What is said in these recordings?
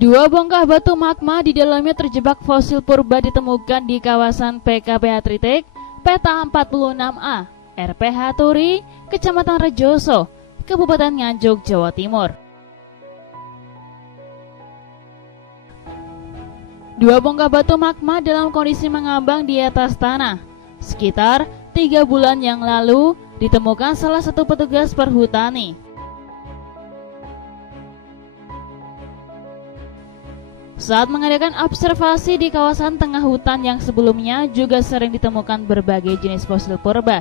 Dua bongkah batu magma di dalamnya terjebak fosil purba ditemukan di kawasan PKPH Tritek, Peta 46A, RPH Turi, Kecamatan Rejoso, Kabupaten Nganjuk, Jawa Timur. Dua bongkah batu magma dalam kondisi mengambang di atas tanah. Sekitar 3 bulan yang lalu ditemukan salah satu petugas perhutani. Saat mengadakan observasi di kawasan tengah hutan yang sebelumnya juga sering ditemukan berbagai jenis fosil purba,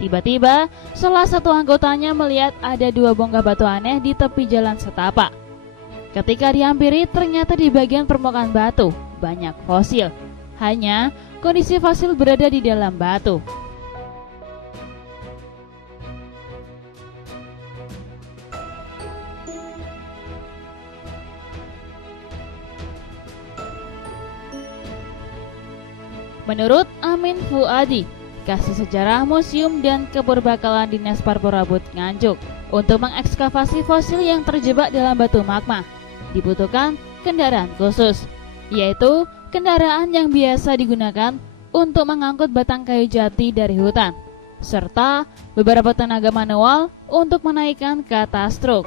tiba-tiba salah satu anggotanya melihat ada 2 bongkah batu aneh di tepi jalan setapak. Ketika dihampiri, ternyata di bagian permukaan batu banyak fosil. Hanya kondisi fosil berada di dalam batu. Menurut Amin Fuadi, Kasih Sejarah Museum dan Kepurbakalan Dinas Parborabut Nganjuk, untuk mengekskavasi fosil yang terjebak dalam batu magma, dibutuhkan kendaraan khusus, yaitu kendaraan yang biasa digunakan untuk mengangkut batang kayu jati dari hutan, serta beberapa tenaga manual untuk menaikkan ke atas truk.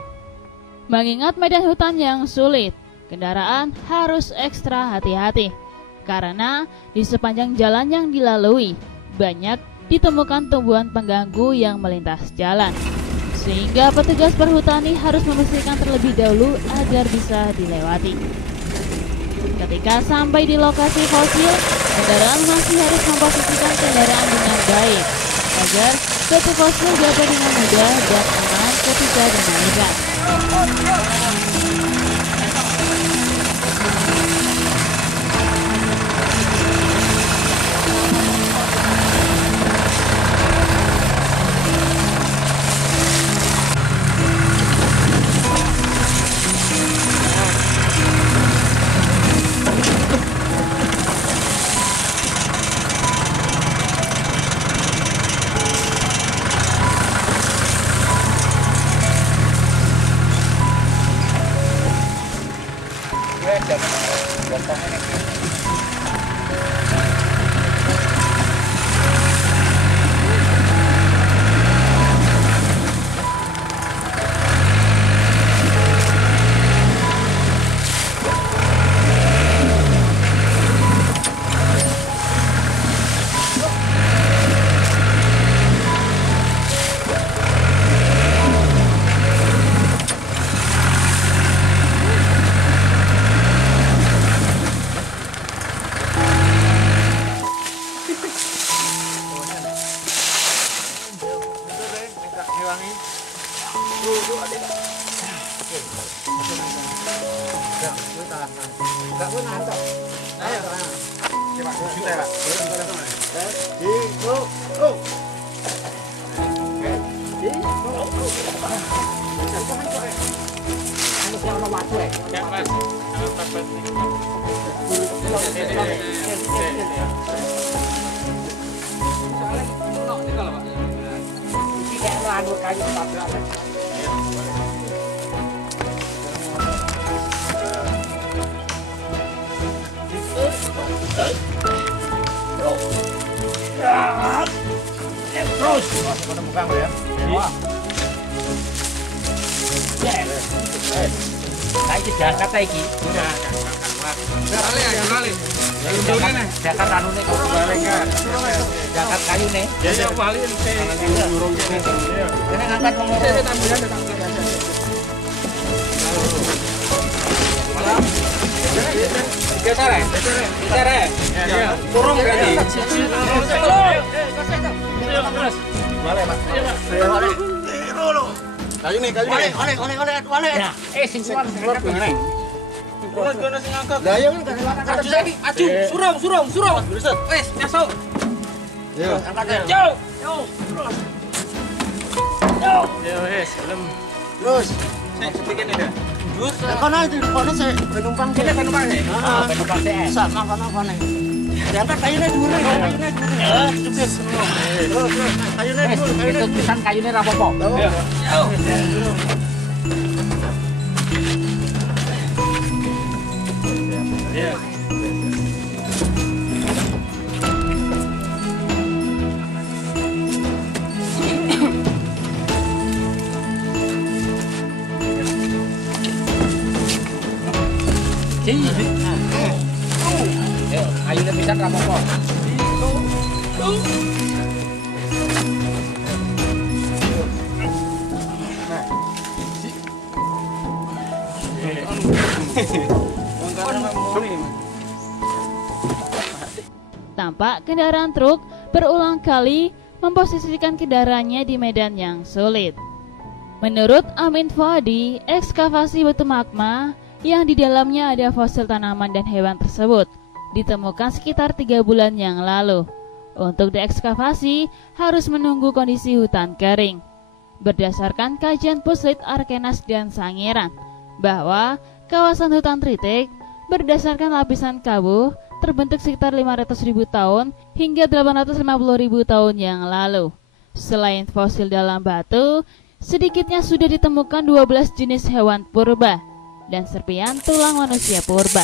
Mengingat medan hutan yang sulit, kendaraan harus ekstra hati-hati, karena di sepanjang jalan yang dilalui banyak ditemukan tumbuhan pengganggu yang melintas jalan, sehingga petugas perhutani harus membersihkan terlebih dahulu agar bisa dilewati. Ketika sampai di lokasi fosil, kendaraan masih harus memposisikan kendaraan dengan baik agar batu fosil dapat dengan mudah dan aman ketika dinaikkan. Jakarta iki. Jakarta anune kok balik kan. Jakarta kayune. Ya ya bali ente. Ini ngangkat wong loro. Bicara. Turun berarti. Terus. Balik, Pak. Kayu nih. Oleh. Ya, sing keluar gimana? Kono sing ngangkat. Lah ya kan aju saiki, aju. Surung. Wes, masuk. Yo, angkat. Yo. Yo, wes, belum. Terus. Sing sedikit ya. Terus. Kono saya penumpang sih. Heeh, penumpang sih. Sama kono. Diangkat kayunya dulu. Terus. Kayunya dulu. Pisan kayunya ra apa-apa. Yo. Ayo bisa apa-apa. Tampak kendaraan truk berulang kali memposisikan kendaraannya di medan yang sulit. Menurut Amin Fuadi, ekskavasi batu magma yang di dalamnya ada fosil tanaman dan hewan tersebut ditemukan sekitar 3 bulan yang lalu. Untuk diekskavasi harus menunggu kondisi hutan kering. Berdasarkan kajian Puslit Arkenas dan Sangiran, bahwa kawasan hutan tritik berdasarkan lapisan kabut terbentuk sekitar 500.000 tahun hingga 850.000 tahun yang lalu. Selain fosil dalam batu, sedikitnya sudah ditemukan 12 jenis hewan purba dan serpian tulang manusia purba.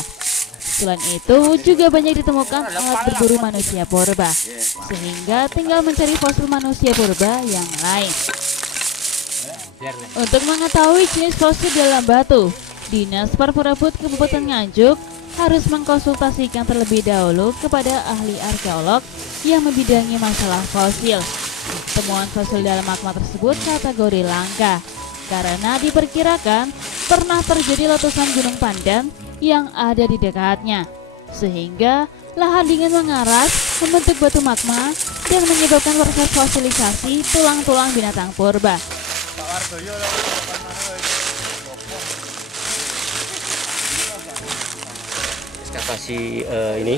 Selain itu, juga banyak ditemukan alat berburu manusia purba, sehingga tinggal mencari fosil manusia purba yang lain. Untuk mengetahui jenis fosil dalam batu, Dinas Parporabut Kabupaten Nganjuk harus mengkonsultasikan terlebih dahulu kepada ahli arkeolog yang membidangi masalah fosil. Temuan fosil dalam magma tersebut kategori langka, karena diperkirakan pernah terjadi letusan Gunung Pandan yang ada di dekatnya, sehingga lahan dingin mengaras membentuk batu magma dan menyebabkan proses fosilisasi tulang-tulang binatang purba. Ekskavasi ini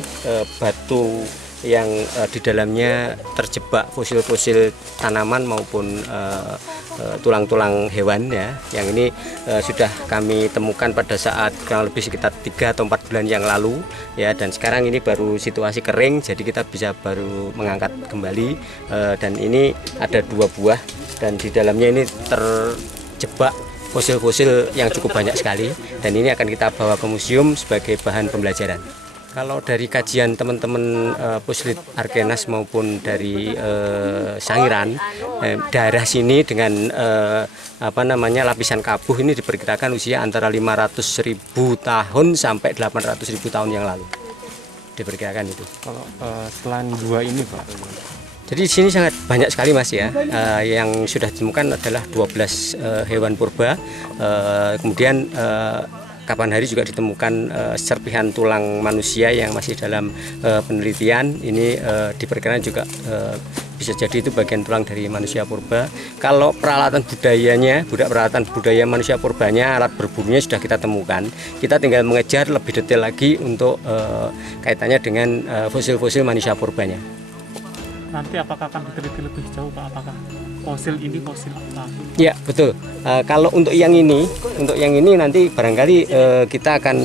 batu yang di dalamnya terjebak fosil-fosil tanaman maupun tulang-tulang hewan ya, yang ini sudah kami temukan pada saat kurang lebih sekitar 3 atau 4 bulan yang lalu ya, dan sekarang ini baru situasi kering, jadi kita bisa baru mengangkat kembali dan ini ada 2 buah dan di dalamnya ini terjebak fosil-fosil yang cukup banyak sekali, dan ini akan kita bawa ke museum sebagai bahan pembelajaran. Kalau dari kajian teman-teman Puslit Arkenas maupun dari Sangiran, daerah sini dengan lapisan kabuh ini diperkirakan usia antara 500.000 tahun sampai 800.000 tahun yang lalu. Diperkirakan itu. Kalau selain dua ini Pak? Jadi di sini sangat banyak sekali Mas ya, yang sudah ditemukan adalah 12 hewan purba, kemudian kapan hari juga ditemukan serpihan tulang manusia yang masih dalam penelitian. Ini diperkirakan juga bisa jadi itu bagian tulang dari manusia purba. Kalau peralatan budayanya, peralatan budaya manusia purbanya, alat berburunya sudah kita temukan. Kita tinggal mengejar lebih detail lagi untuk kaitannya dengan fosil-fosil manusia purbanya. Nanti apakah akan diteliti lebih jauh Pak? Apakah fosil ini fosil apa? Ya betul. Kalau untuk yang ini nanti barangkali kita akan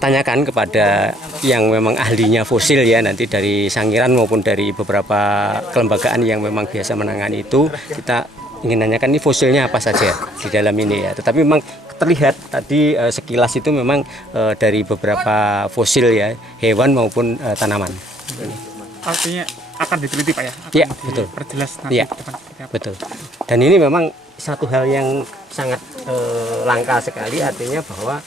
tanyakan kepada yang memang ahlinya fosil ya, nanti dari Sangiran maupun dari beberapa kelembagaan yang memang biasa menangani itu. Kita ingin nanyakan ini fosilnya apa saja di dalam ini ya. Tetapi memang terlihat tadi sekilas itu memang dari beberapa fosil ya, hewan maupun tanaman. Artinya akan diteliti Pak ya? Iya betul. Perjelas nanti. Ya, betul. Dan ini memang satu hal yang sangat langka sekali, artinya bahwa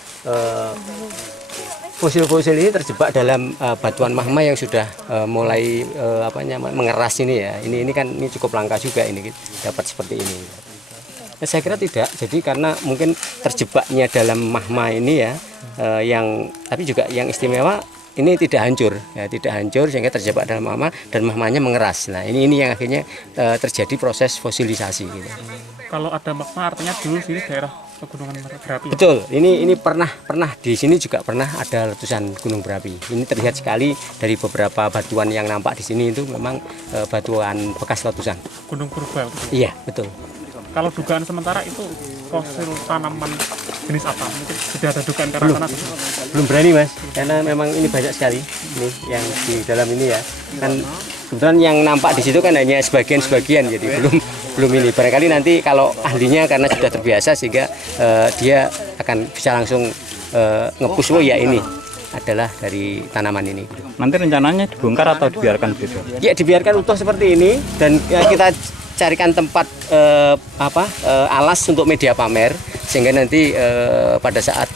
fosil-fosil ini terjebak dalam batuan magma yang sudah mulai mengeras ini ya. Ini kan ini cukup langka juga ini dapat seperti ini. Saya kira tidak. Jadi karena mungkin terjebaknya dalam magma ini ya, tapi juga yang istimewa ini tidak hancur ya, tidak hancur sehingga terjebak dalam magma dan magmanya mengeras. Nah ini yang akhirnya terjadi proses fosilisasi. Gitu. Kalau ada magma artinya dulu sini daerah pegunungan berapi. Betul. Ini pernah di sini juga pernah ada letusan gunung berapi. Ini terlihat sekali dari beberapa batuan yang nampak di sini itu memang batuan bekas letusan. Gunung purba. Iya betul. Kalau dugaan sementara itu fosil tanaman jenis apa? Mungkin sudah ada dugaan karena belum berani Mas, karena memang ini banyak sekali ini yang di dalam ini ya. Kan kebetulan yang nampak di situ kan hanya sebagian-sebagian, jadi belum ini. Barangkali nanti kalau ahlinya karena sudah terbiasa sehingga dia akan bisa langsung nge-push, oh ya ini adalah dari tanaman ini. Nanti rencananya dibongkar atau dibiarkan begitu? Ya dibiarkan utuh seperti ini dan kita carikan tempat alas untuk media pamer sehingga nanti pada saat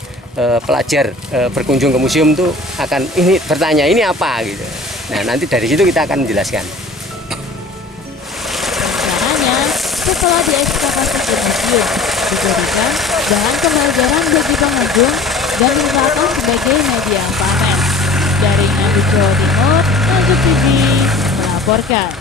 pelajar berkunjung ke museum tuh akan ini bertanya ini apa gitu. Nah nanti dari situ kita akan menjelaskan. Rencananya, setelah diekskavasi ke museum, dijadikan bahan pembelajaran bagi pengunjung dan digunakan sebagai media pamer. Dari Nganjuk, Jawa Timur, Nganjuk TV melaporkan.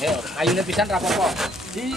Ayo, kayunya pisan rapopo. Di